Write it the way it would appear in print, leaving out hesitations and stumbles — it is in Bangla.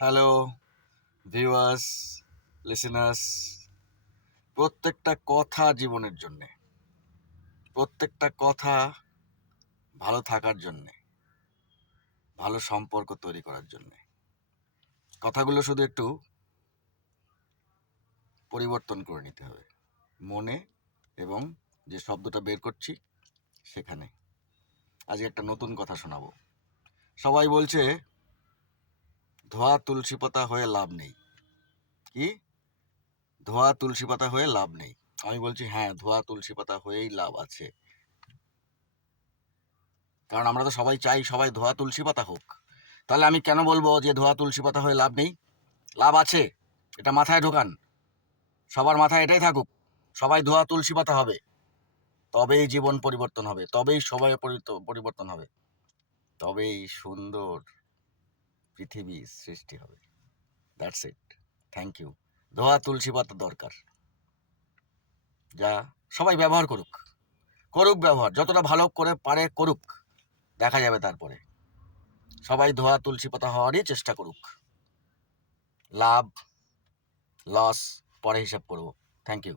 হ্যালো ভিউয়ার্স, লিসেনার্স, প্রত্যেকটা কথা জীবনের জন্যে, প্রত্যেকটা কথা ভালো থাকার জন্যে, ভালো সম্পর্ক তৈরি করার জন্যে। কথাগুলো শুধু একটু পরিবর্তন করে নিতে হবে মনে, এবং যে শব্দটা বের করছি সেখানে। আজকে একটা নতুন কথা শোনাবো। সবাই বলছে ধোয়া তুলসী পাতা হয়ে লাভ নেই। কি? ধোয়া তুলসী পাতা হয়ে লাভ নেই। আমি বলছি হ্যাঁ, ধোয়া তুলসী পাতা হয়েই লাভ আছে। কারণ আমরা তো সবাই চাই সবাই ধোয়া তুলসী পাতা হোক। তাহলে আমি কেন বলবো যে ধোয়া তুলসী পাতা হয়ে লাভ নেই? লাভ আছে, এটা মাথায় ঢোকান। সবার মাথায় এটাই থাকুক, সবাই ধোয়া তুলসী পাতা হবে, তবেই জীবন পরিবর্তন হবে, তবেই সবাই পরিবর্তন হবে, তবেই সুন্দর পৃথিবী সৃষ্টি হবে। That's it. Thank you. ধোয়া তুলসী পাতা দরকার, যা সবাই ব্যবহার করুক, করুক ব্যবহার, যতটা ভালো করে পারে করুক, দেখা যাবে তারপরে। সবাই ধোয়া তুলসী পাতা হওয়ারই চেষ্টা করুক। লাভ লস পরে হিসাব করব। Thank you.